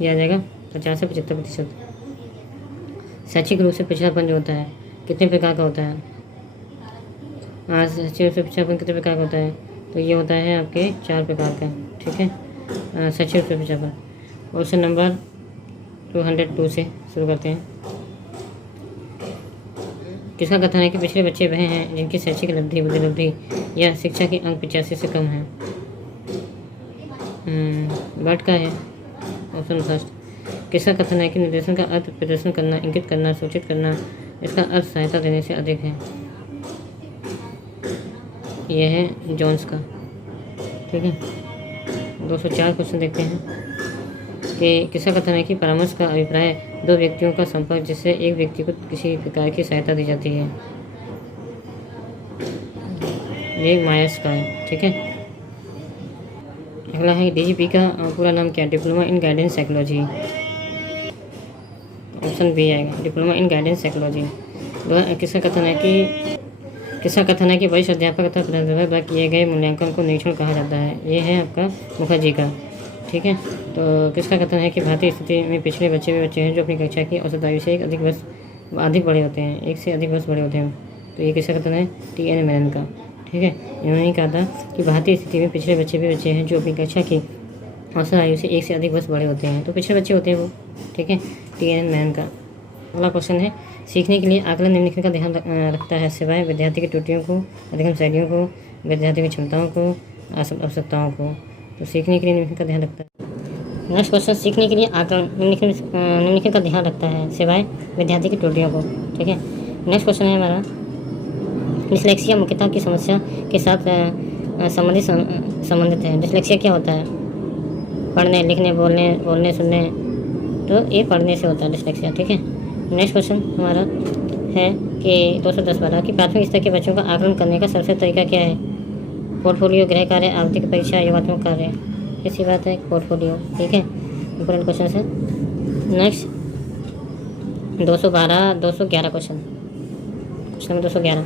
यह आ जाएगा 50 से 75%। शैक्षिक रूप से पिछड़ापन जो होता है कितने प्रकार का होता है? शैक्षिक रूप से पिछड़ापन कितने प्रकार का होता है? तो ये होता है आपके 4 प्रकार का। ठीक है। शैक्षिक रूप से पिछड़ापन। क्वेश्चन नंबर 202 से शुरू करते हैं। किसका कथन है कि पिछड़े बच्चे वह हैं जिनकी शैक्षिक बुद्धिलब्धि या शिक्षा के अंक 85 से कम है? बट का है ऑप्शन फर्स्ट। किसका कथन है कि निर्देशन का अर्थ प्रदर्शन करना, इंगित करना, सूचित करना, इसका अर्थ सहायता देने से अधिक है? यह है जॉन्स का। ठीक है। 204 क्वेश्चन देखते हैं कि किसका कथन है कि परामर्श का अभिप्राय 2 व्यक्तियों का संपर्क जिससे एक व्यक्ति को किसी प्रकार की सहायता दी जाती है? ये मायर्स का है। ठीक है। अगला है DGP का पूरा नाम क्या? Diploma in guidance psychology. Option B आएगा, डिप्लोमा इन गाइडेंस साइकोलॉजी। किसका कथन है कि वरिष्ठ अध्यापक तथा प्राध्यापक द्वारा किए गए मूल्यांकन को निरीक्षण कहा जाता है? ये है आपका मुखर्जी का। ठीक है। तो किसका कथन है कि भारतीय स्थिति में पिछले बच्चे वे बच्चे हैं जो अपनी कक्षा की औसत आयु से अधिक बड़े होते हैं, 1 से अधिक वर्ष बड़े होते हैं? तो ये किसका कथन है? TN मेनन का। ठीक है। इन्होंने कहा था कि भारतीय स्थिति में पिछले बच्चे वे बच्चे हैं जो अपनी कक्षा की औसत आयु से 1 से अधिक वर्ष बड़े होते हैं, तो पिछले बच्चे होते हैं वो। ठीक है। TN मेनन का। अगला क्वेश्चन है सीखने के लिए आकलन निम्नलिखित का ध्यान रखता है सिवाय विद्यार्थी की त्रुटियों को, अधिगम शैलियों को, विद्यार्थी की क्षमताओं को, आवश्यकताओं को। तो सीखने के लिए निम्नलिखित का ध्यान रखता है नेक्स्ट क्वेश्चन, सीखने के लिए आकलन निम्नलिखित का ध्यान रखता है सिवाय विद्यार्थी की त्रुटियों को। ठीक है, नेक्स्ट क्वेश्चन है हमारा, डिसलेक्सिया मुख्यतः की समस्या के साथ संबंधित है। डिसलेक्सिया क्या होता है? पढ़ने, लिखने, बोलने सुनने, तो ये पढ़ने से होता है डिसलेक्सिया। ठीक है, नेक्स्ट क्वेश्चन हमारा है कि 210 कि प्राथमिक स्तर के बच्चों का आकलन करने का सबसे तरीका क्या है? पोर्टफोलियो, गृह कार्य, आवधिक परीक्षा, योगात्मक कार्य। इसी बात है पोर्टफोलियो। ठीक है, इंपॉर्टेंट क्वेश्चन है। नेक्स्ट 211 क्वेश्चन नंबर 211,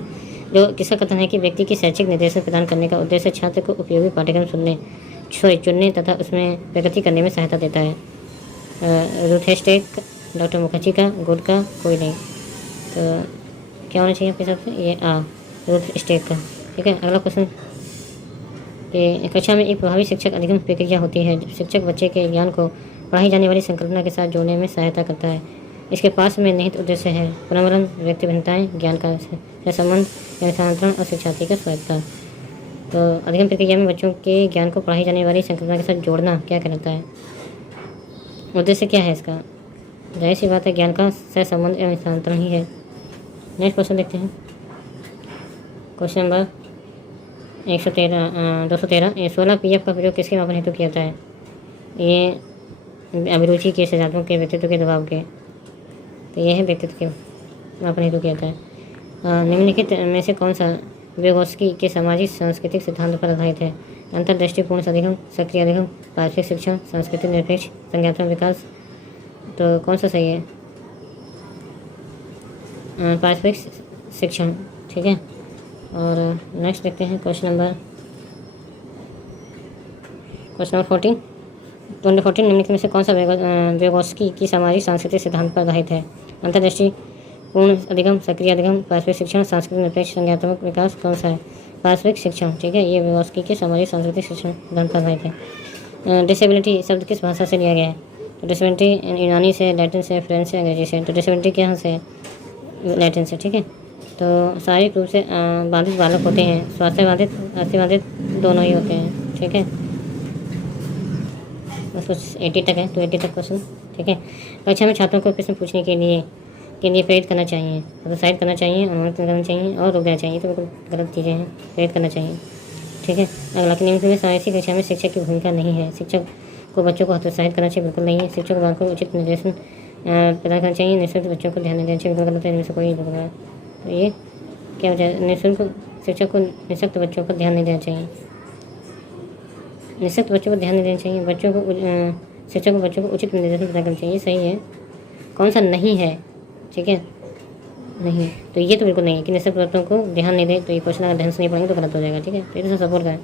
जो किसका कथन है कि व्यक्ति की शैक्षिक निर्देशन प्रदान करने का उद्देश्य छात्र को उपयोगी पाठ्यक्रम चुनने तथा उसमें प्रगति करने में सहायता देता है। रूथेस्टेक, डॉक्टर मुखर्जी का, गुड का, कोई नहीं। तो क्या होना चाहिए आपके हिसाब से? ये रूथ स्टेक का। ठीक है, अगला क्वेश्चन कि कक्षा में एक प्रभावी शिक्षक अधिगम प्रक्रिया होती है। शिक्षक बच्चे के ज्ञान को पढ़ाई जाने वाली संकल्पना के साथ जोड़ने में सहायता करता है। इसके पास में निहित उद्देश्य है पुनर्वलन, व्यक्ति भिन्नताएँ, ज्ञान का संबंध, स्थानांतरण और शिक्षार्थी का स्वायत्ता। तो अधिगम प्रक्रिया में बच्चों के ज्ञान को पढ़ाई जाने वाली संकल्पना के साथ जोड़ना क्या कहलाता है? उद्देश्य क्या है इसका? जाहिर सी बात है ज्ञान का सहसंबंध एवं स्थानांतरण ही है। नेक्स्ट क्वेश्चन देखते हैं, क्वेश्चन नंबर 213, ये 16 PF का प्रयोग किसके मापन हेतु किया जाता है? ये अभिरुचि के, सृजनात्मक के, व्यक्तित्व के, दबाव के। तो ये है व्यक्तित्व के मापन हेतु किया जाता है। निम्नलिखित में से कौन सा vygotsky के सामाजिक सांस्कृतिक सिद्धांत पर आधारित है? अंतर्दृष्टिपूर्ण अधिगम, सक्रिय अधिगम, पारस्परिक शिक्षण, सांस्कृतिक निरपेक्ष, संज्ञानात्मक विकास। तो कौन सा सही है? पारस्परिक शिक्षण। ठीक है, और नेक्स्ट देखते हैं क्वेश्चन नंबर 14 निम्नलिखित में से कौन सा vygotsky की सामाजिक सांस्कृतिक सिद्धांत पर आधारित है? अंतर्दृष्टि पूर्ण अधिगम, सक्रिय अधिगम, पारस्परिक शिक्षण, सांस्कृतिक निरपेक्ष, संज्ञानात्मक विकास। कौन सा है? पारस्परिक शिक्षण। ठीक है, ये vygotsky के सामाजिक सांस्कृतिक शिक्षण सिद्धांत पर आधारित है। डिसेबिलिटी शब्द किस भाषा से लिया गया है? तो डिसेबिलिटी यूनानी से, लैटिन से, फ्रेंच से, अंग्रेजी से। तो डिसेबिलिटी क्या से? लैटिन से। ठीक है, तो शारीरिक रूप से बाधित बालक होते हैं, स्वास्थ्य बाधित, अस्थि बाधित, दोनों ही होते हैं। ठीक है, बस कुछ 80 तक है, तो 80 तक क्वेश्चन। ठीक है, कक्षा में छात्रों को प्रश्न पूछने के लिए प्रेरित करना चाहिए, प्रोत्साहित करना चाहिए, अनुमोदित करना चाहिए और रोक देना चाहिए। तो बिल्कुल गलत चीज़ें हैं, प्रेरित करना चाहिए। ठीक है, अगला कि निम्न में समावेशी कक्षा में शिक्षक की भूमिका नहीं है। शिक्षक को बच्चों को हतोत्साहित करना चाहिए, बिल्कुल नहीं है। शिक्षक को बालकों को उचित निर्देशन प्रदान करना चाहिए, निःशुल्क बच्चों को ध्यान नहीं देना चाहिए, बिल्कुल गलत है। इनमें से कोई नहीं होगा। तो ये क्या वजह? निःशुल्क शिक्षक को निःशक्त बच्चों को ध्यान नहीं देना चाहिए, निःशक्त बच्चों को ध्यान नहीं देना चाहिए। शिक्षक को बच्चों को उचित निर्देशन प्रदान करना चाहिए, सही है। कौन सा नहीं है? ठीक है, नहीं, तो ये तो बिल्कुल नहीं है कि निःशक्त बच्चों को ध्यान नहीं दे। तो ये क्वेश्चन अगर ध्यान से नहीं पढ़ेंगे तो गलत हो जाएगा। ठीक है, तो ये तो सपोर्ट का है,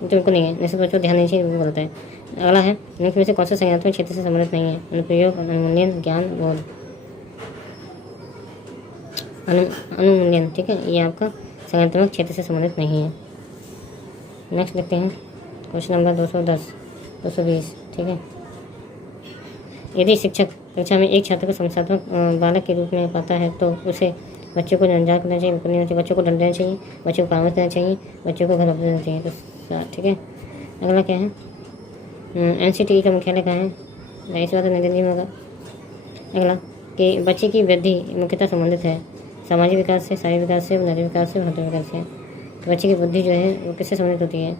तो बिल्कुल नहीं है। निःशक्त बच्चों को ध्यान नहीं चाहिए, बिल्कुल गलत है। अगला है, निम्न में से कौन सा संज्ञानात्मक क्षेत्र से संबंधित नहीं है? अनुप्रयोग, अनुमूल्यन, ज्ञान, बोध। अनुमूल्यन। ठीक है, ये आपका संज्ञानात्मक क्षेत्र से संबंधित नहीं है। नेक्स्ट देखते हैं क्वेश्चन नंबर 220। ठीक है, यदि शिक्षक कक्षा में एक छात्र को समस्यात्मक बालक के रूप में पाता है तो उसे बच्चों को जंजाल करना चाहिए, बिल्कुल नहीं होना चाहिए। बच्चों को दंड देना चाहिए, बच्चों को परामर्श देना चाहिए, बच्चों को घर वापस देना चाहिए। तो ठीक है, अगला क्या है? NCTE का मुख्यालय कहाँ है? इस बात नई दिल्ली में होगा। अगला कि बच्चे की वृद्धि मुख्यतः संबंधित है सामाजिक विकास से, शारीरिक विकास से, बुनियादी विकास से, भौतिक विकास से। तो बच्चे की बुद्धि जो है वो किससे संबंधित होती है?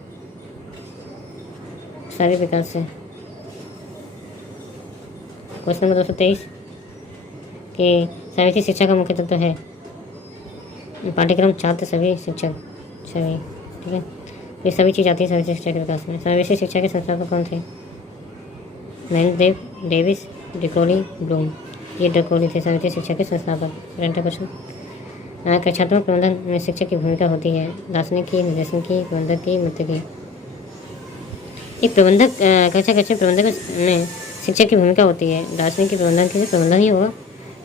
शारीरिक विकास से। क्वेश्चन नंबर 223 कि समावेशी शिक्षा का मुख्य तत्व है पाठ्यक्रम, छात्र, सभी, शिक्षक, सभी। ठीक है, ये सभी चीज़ आती है समावेशी शिक्षा के विकास में। समावेशी शिक्षा के संस्थापक कौन थे? नाइलदेव, डेविस, डिकोली, ब्लूम। ये डिकोली थे समावेशी शिक्षा के संस्थापक। करंट क्वेश्चन, कक्षात्मक प्रबंधन में शिक्षक की भूमिका होती है दार्शनिक की, निर्देशन की, प्रबंधक की, मित्र की। एक प्रबंधक कक्षा प्रबंधक में शिक्षक की भूमिका होती है दार्शनिक की, प्रबंधन की, प्रबंधन ही होगा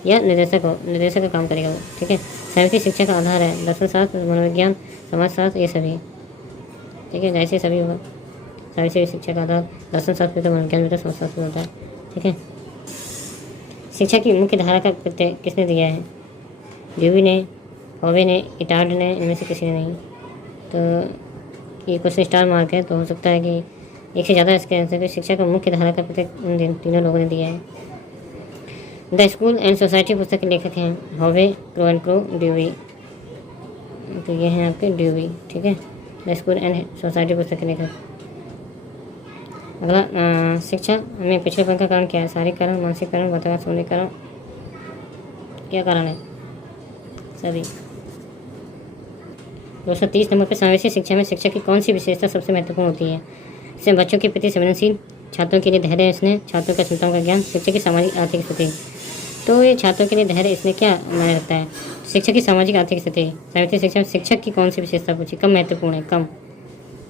या निर्देशक का काम करेगा वो। ठीक है, समावेशी शिक्षा का आधार है दर्शन शास्त्र, मनोविज्ञान, समाजशास्त्र, ये सभी। ठीक है, जैसे सभी होगा। समावेशी शिक्षा का आधार दर्शन शास्त्र, तो मनोविज्ञान, तो समाजशास्त्र होता है। ठीक है, शिक्षा की मुख्य धारा का प्रत्यय किसने दिया है? ड्यूवी ने, होवे ने, इटार्ड ने, इनमें से किसी ने नहीं। तो ये क्वेश्चन स्टार मार्क है, तो हो सकता है कि एक से ज़्यादा इसके आंसर है। शिक्षा को मुख्य धारा का प्रत्येक तीनों लोगों ने दिया है। द स्कूल एंड सोसाइटी पुस्तक के लेखक हैं होवे, क्रो एंड क्रो, ड्यूवी। तो ये हैं आपके ड्यूवी, ठीक है। द स्कूल एंड सोसाइटी पुस्तक के लेखक। अगला, शिक्षा में पिछड़ेपन का कारण क्या है? शारीरिक कारण, मानसिक कारण, वातावरण संबंधी कारण, क्या कारण है? सभी। 230 नंबर पर समावेशी शिक्षा में शिक्षा की कौन सी विशेषता सबसे महत्वपूर्ण होती है? इससे बच्चों के प्रति संवेदनशील, छात्रों के लिए धैर्य स्नेह, छात्रों का क्षमताओं का ज्ञान, शिक्षा की सामाजिक आर्थिक स्थिति। तो ये छात्रों के लिए धैर्य स्नेह क्या मायने रखता है? शिक्षा की सामाजिक आर्थिक स्थिति। साहित्य शिक्षा में शिक्षक की कौन सी विशेषता पूछी? कम महत्वपूर्ण है, कम।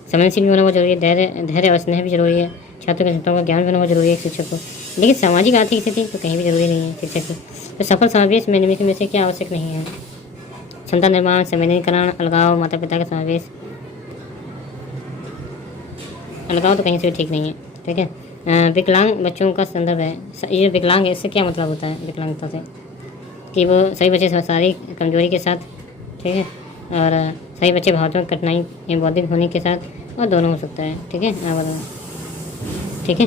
संवेदनशील भी होना बहुत जरूरी है, धैर्य और स्नेह भी जरूरी है, छात्रों के क्षमताओं का ज्ञान भी होना बहुत जरूरी है एक शिक्षक को। लेकिन सामाजिक आर्थिक स्थिति तो कहीं भी जरूरी नहीं है शिक्षक की। तो सफल समावेश में निम्नलिखित में से क्या आवश्यक नहीं है? क्षमता निर्माण, संवेदनीकरण, अलगाव, माता पिता का समावेश। अलगाव तो कहीं से भी ठीक नहीं है, ठीक है। विकलांग बच्चों का संदर्भ है। ये विकलांग है, इससे क्या मतलब होता है विकलांगता से? कि वो सभी बच्चे शारीरिक कमजोरी के साथ, ठीक है, और सभी बच्चे भावनात्मक कठिनाई या बौद्धिक होने के साथ, और दोनों हो सकता है, ठीक है। ठीक है,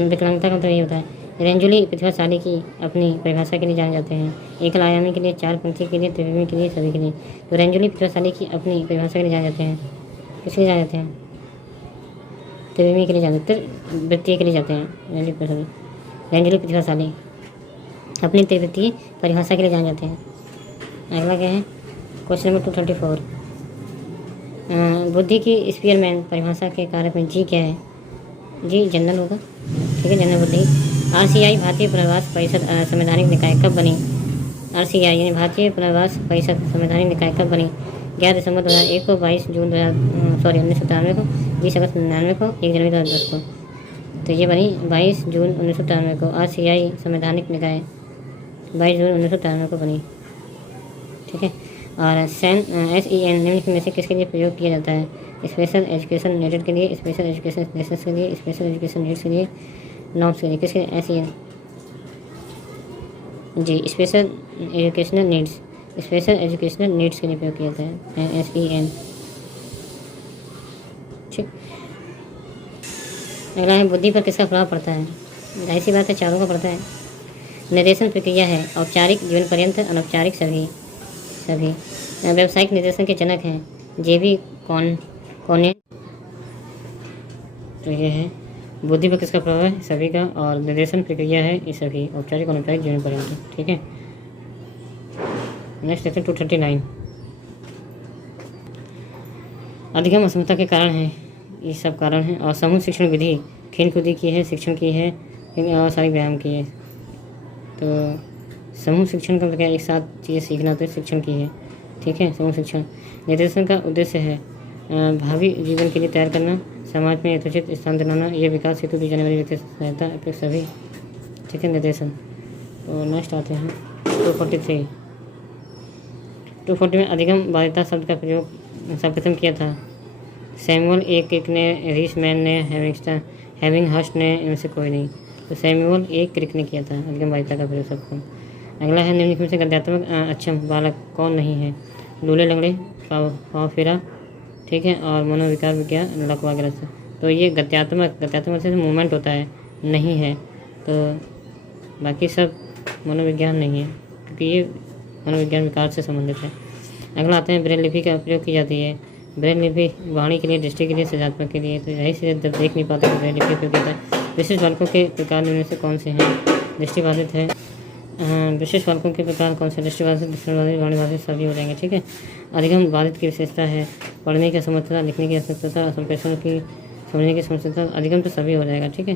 विकलांगता का मतलब ये होता है। रेंजुली प्रतिभाशाली की अपनी परिभाषा के लिए जाने जाते हैं। एकल आयामी के लिए, चार पंक्ति के लिए, त्रिविमी के लिए, सभी के लिए। तो रेंजुली प्रतिभाशाली की अपनी परिभाषा के लिए जाने जाते हैं। किसके लिए जाने जाते हैं? त्रिविमी के लिए जाते हैं, वृत्तीय के लिए जाते हैं। रेंजुली प्रतिभाशाली अपनी त्रिवृत्तीय परिभाषा के लिए जाने जाते हैं। अगला क्या है? Question number 234। बुद्धि की स्पीयरमैन परिभाषा के कारक में जी क्या है? जी जनरल होगा, ठीक है, जनरल बुद्धि। RCI भारतीय पुनर्वास परिषद संवैधानिक निकाय कब बनी? RCI यानी भारतीय पुनर्वास परिषद संवैधानिक निकाय कब बनी? 11 दिसंबर 2001 को, 22 जून 1993 को, 20 अगस्त 1999 को, 1 जनवरी 2010 को। तो ये बनी 22 जून 1993 को। RCI संवैधानिक निकाय 22 जून 1993 को बनी, ठीक है। और SEN निम्नलिखित में से किसके लिए प्रयोग किया जाता है? स्पेशल एजुकेशन नीडेड के लिए, स्पेशल एजुकेशन नेसेस के लिए, स्पेशल एजुकेशन नीड्स के लिए, नॉर्म्स के लिए। किसके? SEN जी, special educational needs, special educational needs के लिए प्रयोग किया जाता है, SEN, ठीक। अगला है बुद्धि पर किसका प्रभाव पड़ता है? जाहिर सी बात है चारों का पड़ता है। निर्देशन प्रक्रिया है औपचारिक, जीवन पर्यंत, अनौपचारिक, सभी। व्यावसायिक निर्देशन के जनक हैं JB कॉनेट। तो ये है बुद्धि पर किसका प्रभाव है? सभी का। और निर्देशन प्रक्रिया है ये सभी, औपचारिक, अनौपचारिक, जीवन पर्यंत, ठीक है। नेक्स्ट देखते हैं 239। अधिगम असमता के कारण है, ये सब कारण है। और समूह शिक्षण विधि खेलकूदी की है, शिक्षण की है, और शारीरिक व्यायाम की है। तो समूह शिक्षण का मतलब क्या? एक साथ चीज़ें सीखना, तो शिक्षण की है, ठीक है, समूह शिक्षण। निर्देशन का उद्देश्य है भावी जीवन के लिए तैयार करना, समाज में यथोचित स्थान दिलाना, ये विकास हेतु दी जाने वाली व्यक्ति सहायता अपेक्षा सभी, ठीक है, निर्देशन। तो नेक्स्ट आते हैं 243। 240 में अधिगम बाध्यता शब्द का प्रयोग सर्वप्रथम किया था सैमुअल ए क्रिक ने, रीस मैन ने, हैविंग हर्स्ट ने, इनमें से कोई नहीं। तो सैमुअल ए क्रिक ने किया था अधिगम बाध्यता का प्रयोग सबको। अगला है निम्नलिखित में से गद्यात्मक अक्षम बालक कौन नहीं है? लूले लंगड़े, पावफेरा, ठीक है, और मनोविकार विज्ञान लक वगैरह से। तो ये गद्यात्मक से मूवमेंट होता है, नहीं है। तो बाकी सब मनोविज्ञान नहीं है, क्योंकि ये मनोविज्ञान विकार से संबंधित है। अगला आते हैं ब्रेल लिपि का प्रयोग की जाती है। ब्रेल लिपि वाणी के लिए, दृष्टि के लिए, सृजनात्मक के लिए। तो यही से जब देख नहीं पाते तो ब्रेल लिपि प्रयोग किया जाता है। विशिष्ट बालकों के प्रकार में से कौन से हैं? दृष्टिबाधित है। विशेष बालकों के प्रकार कौन से? दृष्टिबाधित, दृष्टिबाधित, वाणीबाधित, सभी हो जाएंगे, ठीक है। अधिगम बाधित की विशेषता है पढ़ने की असमर्थता, लिखने की असमर्थता, संप्रेषण की समझने की समर्थता। अधिगम तो सभी हो जाएगा, ठीक है।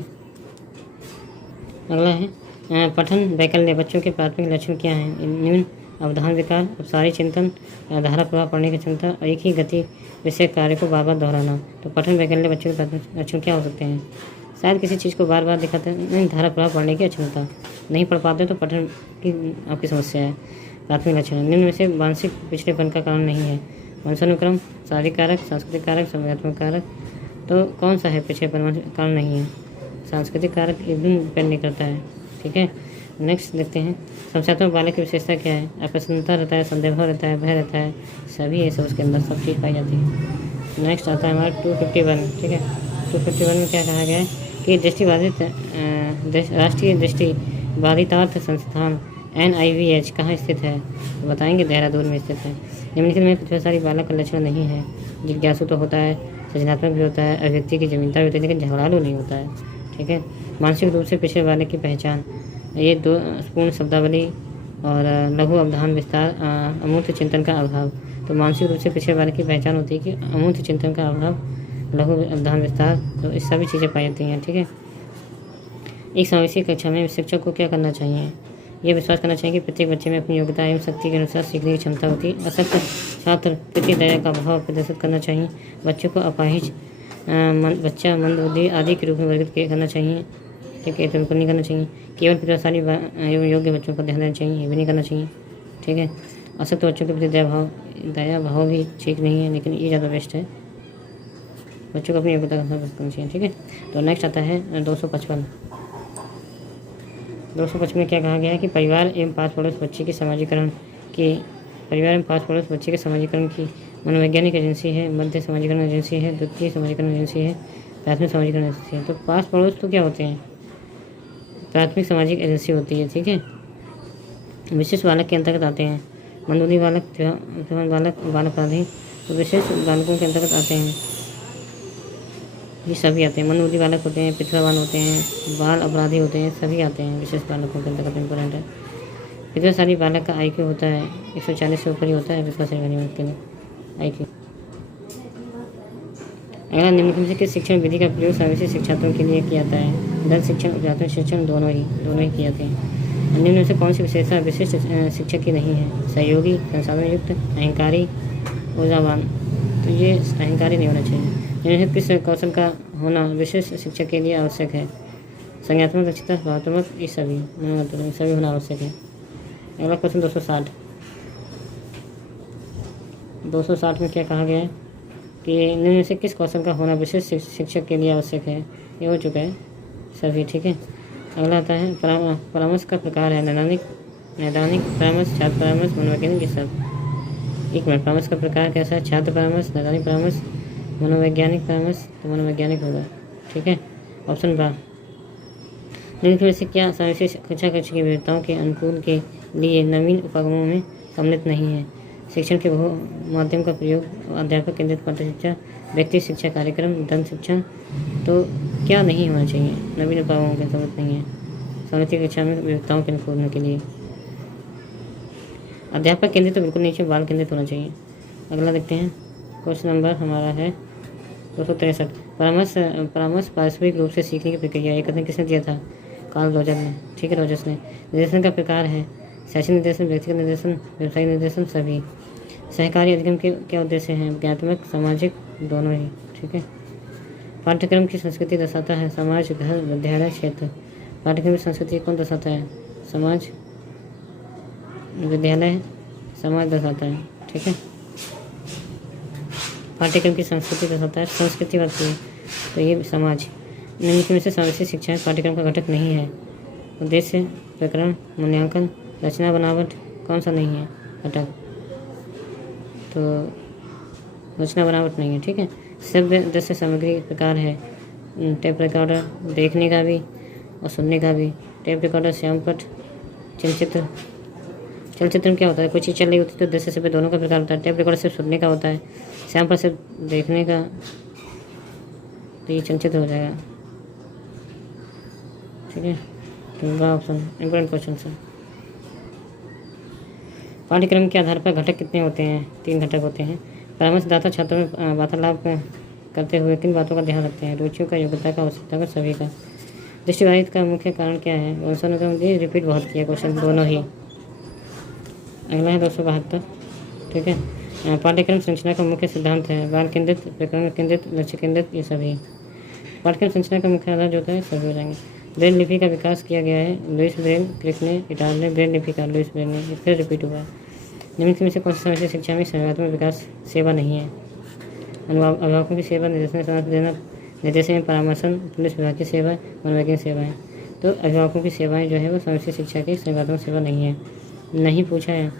अगला है पठन वैकल्य। बच्चों के प्राथमिक लक्षण क्या हैं? निम्न: अवधान विकार, अपसारी चिंतन, धारा प्रवाह, पढ़ने की क्षमता, और एक ही गति विषय कार्य को बार बार दोहराना। तो पठन वैकल्य बच्चों के प्राथमिक लक्षण क्या हो सकते हैं? शायद किसी चीज़ को बार बार दिखाते हैं। नहीं, धारा प्रवाह, पढ़ने की अक्षमता, नहीं पढ़ पाते तो पठन की आपकी समस्या है। प्राथमिक लक्षण निम्न में से मानसिक पिछड़ेपन का कारण नहीं है? वंशानुक्रम, शारीरिक कारक, सांस्कृतिक कारक, संवेगात्मक कारक। तो कौन सा है पिछड़ेपन कारण नहीं है? सांस्कृतिक कारक एकदम डिपेंड नहीं करता है, ठीक है। नेक्स्ट देखते हैं समस्यात्मक बालक की विशेषता क्या है? अप्रसन्नता रहता है, संदेह रहता है, भय रहता है, सभी ये सब उसके अंदर सब चीज़ पाई जाती है। नेक्स्ट आता है हमारा 251, ठीक है। 251 में क्या कहा गया है कि दृष्टिबाधित राष्ट्रीय दृष्टिबाधितार्थ संस्थान NIVH कहाँ स्थित है? तो बताएंगे देहरादून में स्थित है। निम्नलिखित में प्रतिभाशाली बालक का लक्षण नहीं है। जिज्ञासु तो होता है, सृजनात्मक भी होता है, अभिव्यक्ति की जमीनता भी होती है, लेकिन झगड़ालू नहीं होता है। ठीक है। मानसिक रूप से पिछड़े बालक की पहचान, ये दो पूर्ण शब्दावली और लघु अवधान विस्तार, अमूर्त चिंतन का अभाव। तो मानसिक रूप से पिछड़े बालक की पहचान होती है कि अमूर्त चिंतन का अभाव, लघु अवधान विस्तार, तो इस सभी चीज़ें पाई जाती हैं। ठीक है। एक समावेशी कक्षा में शिक्षक को क्या करना चाहिए? ये विश्वास करना चाहिए कि प्रत्येक बच्चे में अपनी योग्यता एवं शक्ति के अनुसार सीखने की क्षमता होती है। असक्त छात्र प्रति दया का भाव प्रदर्शित करना चाहिए। बच्चों को अपाहिज बच्चा, मंदबुद्धि आदि के रूप में वर्गीकृत करना चाहिए। ठीक है, तो बिल्कुल नहीं करना चाहिए। केवल प्रतिभाशाली एवं योग्य बच्चों को ध्यान देना चाहिए, ये भी नहीं करना चाहिए। ठीक है। असक्त बच्चों के प्रति दया भाव भी ठीक नहीं है, लेकिन ये ज़्यादा बेस्ट है। बच्चों को अपनी योग्यता का अनुसार करना चाहिए। ठीक है। तो नेक्स्ट आता है 255 में क्या कहा गया है कि परिवार एवं पास पड़ोस बच्चे के समाजीकरण की मनोवैज्ञानिक एजेंसी है, मध्य समाजीकरण एजेंसी है, द्वितीय समाजीकरण एजेंसी है, प्राथमिक समाजीकरण एजेंसी है। तो पास पड़ोस तो क्या होते हैं? प्राथमिक सामाजिक एजेंसी होती है। ठीक है। विशेष बालक के अंतर्गत आते हैं मंदबुद्धि बालक, बालक, बाल अपराधी, तो विशेष बालकों के अंतर्गत आते हैं ये सभी आते हैं। मंदबुद्धि बालक होते हैं, पिछड़ावान होते हैं, बाल अपराधी होते हैं, सभी आते हैं विशेष बालकों के अंतर्गत। इंपॉर्टेंट है। प्रतिभाशाली बालक का IQ होता है 140 से ऊपर ही होता है प्रतिभाशाली बालक के लिए IQ। अगला, निम्नलिखित में किस शिक्षण विधि का प्रयोग समावेशी शिक्षार्थियों के लिए किया जाता है? दल शिक्षण, उपजातक शिक्षण, दोनों ही किए जाते हैं। निम्न में से कौन सी विशेषता विशिष्ट शिक्षक की नहीं है? सहयोगी, संसाधन युक्त, अहंकारी, ऊर्जावान। तो ये अहंकारी नहीं होना चाहिए। इन्हें किस कौशल का होना विशेष शिक्षक के लिए आवश्यक है? संज्ञात्मक दक्षता, भावात्मक, ये सभी होना आवश्यक है। अगला क्वेश्चन 260 में क्या कहा गया है कि इनमें में से किस कौशल का होना विशेष शिक्षक के लिए आवश्यक है? ये हो चुका है सभी। ठीक है। अगला आता है परामर्श का प्रकार है नैदानिक परामर्श, छात्र परामर्श, मनोवैज्ञानिक, ये सब। एक मिनट, परामर्श का प्रकार कैसा है? छात्र परामर्श, नैदानिक परामर्श, मनोवैज्ञानिक परामर्श, तो मनोवैज्ञानिक होगा। ठीक है। ऑप्शन बा। निम्नलिखित में से क्या समावेशी कक्षा की विविधताओं के अनुकूल के लिए नवीन उपक्रमों में सम्मिलित नहीं है? शिक्षण के बहु माध्यम का प्रयोग, अध्यापक केंद्रित पाठ्य शिक्षा, व्यक्ति शिक्षा कार्यक्रम, दंत शिक्षा। तो क्या नहीं होना चाहिए? नवीन उपक्रमों के सम्मिलित नहीं है समावेशी कक्षा में विविधताओं के अनुकूल होने के लिए। अध्यापक केंद्रित तो बिल्कुल नहीं चाहिए, बाल केंद्रित होना चाहिए। अगला देखते हैं। क्वेश्चन नंबर हमारा है 263। परामर्श पारस्परिक रूप से सीखने की प्रक्रिया। एक कथन किसने दिया था? कार्ल रोजर ने। ठीक है, रोजर्स ने। निर्देशन का प्रकार है शैक्षणिक निर्देशन, व्यक्तिगत निर्देशन, व्यावसायिक निर्देशन, सभी। सहकारी अधिगम के क्या उद्देश्य हैं? ज्ञानात्मक, सामाजिक, दोनों ही। ठीक है। पाठ्यक्रम की संस्कृति दर्शाता है समाज, घर, विद्यालय, क्षेत्र। पाठ्यक्रम की संस्कृति कौन दर्शाता है? समाज, विद्यालय, समाज दर्शाता है। ठीक है। पाठ्यक्रम की संस्कृति दर्शाता है, संस्कृति बात है, तो ये समाज। निम्नलिखित में से समावेशी शिक्षा पाठ्यक्रम का घटक नहीं है। उद्देश्य, प्रकरण, मूल्यांकन, रचना, बनावट, कौन सा नहीं है घटक? तो रचना बनावट नहीं है। ठीक है। श्रव्य दृश्य सामग्री प्रकार है टेप रिकॉर्डर, देखने का भी और सुनने का भी। टेप रिकॉर्डर, श्यामपट, चलचित्र। चलचित्र में क्या होता है? कोई चीज़ चल रही होती है तो दृश्य से दोनों का प्रकार होता है। टेप रिकॉर्डर सिर्फ सुनने का होता है, श्यामपट सिर्फ देखने का, तो ये चलचित्र हो जाएगा। ठीक है। तो ऑप्शन इम्पोर्टेंट क्वेश्चन है। पाठ्यक्रम के आधार पर घटक कितने होते हैं? 3 घटक होते हैं। परामर्शदाता छात्रों में वार्तालाप करते हुए किन बातों का ध्यान रखते हैं? रुचियों का, योग्यता का, आवश्यकता का, सभी का। दृष्टिबाधित का मुख्य कारण क्या है? रिपीट बहुत किया क्वेश्चन, दोनों ही। अगला है 272। ठीक है। पाठ्यक्रम संरचना का मुख्य सिद्धांत है बाल केंद्रित, प्रकरण केंद्रित, लक्ष्य केंद्रित, ये सभी। पाठ्यक्रम संरचना का मुख्य आधार जो होता है सभी हो जाएंगे। ब्रेल लिपि का विकास किया गया है लुइस ब्रेल, क्रिक ने, इटालियन ब्रेल लिपि का लुइस ब्रेल ने, फिर रिपीट हुआ है। निम्नलिखित में से कौन सी समावेशी शिक्षा में संज्ञानात्मक विकास सेवा नहीं है? अभिभावकों की सेवा, निर्देशन परामर्शन, पुलिस विभाग की सेवा, मनोवैज्ञानिक सेवाएं। तो अभिभावकों की सेवाएं जो है वो समावेशी शिक्षा की संज्ञानात्मक सेवा नहीं है। नहीं पूछा है।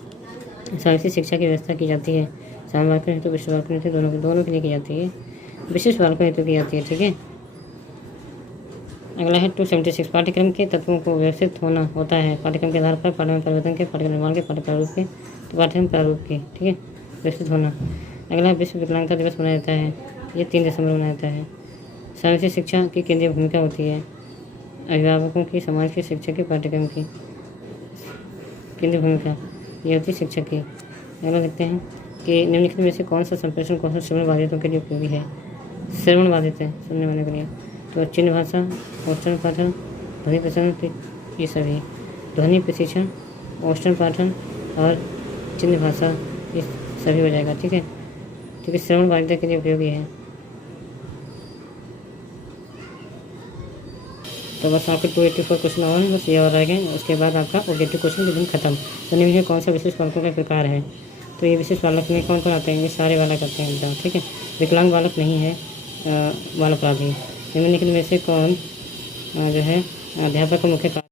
समावेशी शिक्षा की व्यवस्था की जाती है सामान्य बालकों हेतु, विशिष्ट बालकों हेतु, दोनों के लिए की जाती है। विशिष्ट बालकों हेतु की जाती है। ठीक है। अगला है 276 पाठ्यक्रम के तत्वों को व्यवस्थित होना होता है पाठ्यक्रम के आधार पर पाठ्यक्रम परिवर्तन के पाठ्यक्रम निर्माण के पाठ्य प्रारूप के तो पाठ्यक्रम प्रारूप के, ठीक है, व्यवस्थित होना। अगला विश्व विकलांगता दिवस मनाया जाता है, ये 3 दिसंबर मनाया जाता है। सामाजिक शिक्षा की केंद्रीय भूमिका होती है, अभिभावकों की, समाज के, शिक्षक के, पाठ्यक्रम की केंद्रीय भूमिका ये होती है शिक्षक की। अगला देखते हैं कि निम्नलिखित में से कौन सा संप्रेषण कौशल श्रवण बाधितों के लिए उपयोगी है। श्रवण बाधित है, सुनने वाले के लिए तो चिन्ह भाषा, औष्टन पाठन, ध्वनि प्रसारण, ये सभी ध्वनि प्रशिक्षण, औष्टन पाठन और चिन्ह भाषा ये सभी हो जाएगा, ठीक है। ठीक है, श्रवण बाधिता के लिए उपयोगी है। तो बस आपके 284 क्वेश्चन और हैं, बस ये और रह गए, उसके बाद आपका ऑब्जेक्टिव क्वेश्चन दिन खत्म। तो निम्न में कौन सा विशेष बालकों का प्रकार है, तो ये विशेष बालक में कौन कौन आते हैं, ये सारे बालक आते हैं एग्जाम, ठीक है। विकलांग बालक नहीं है बाल अपराधी। निम्नलिखित में से कौन जो है अध्यापक का मुख्य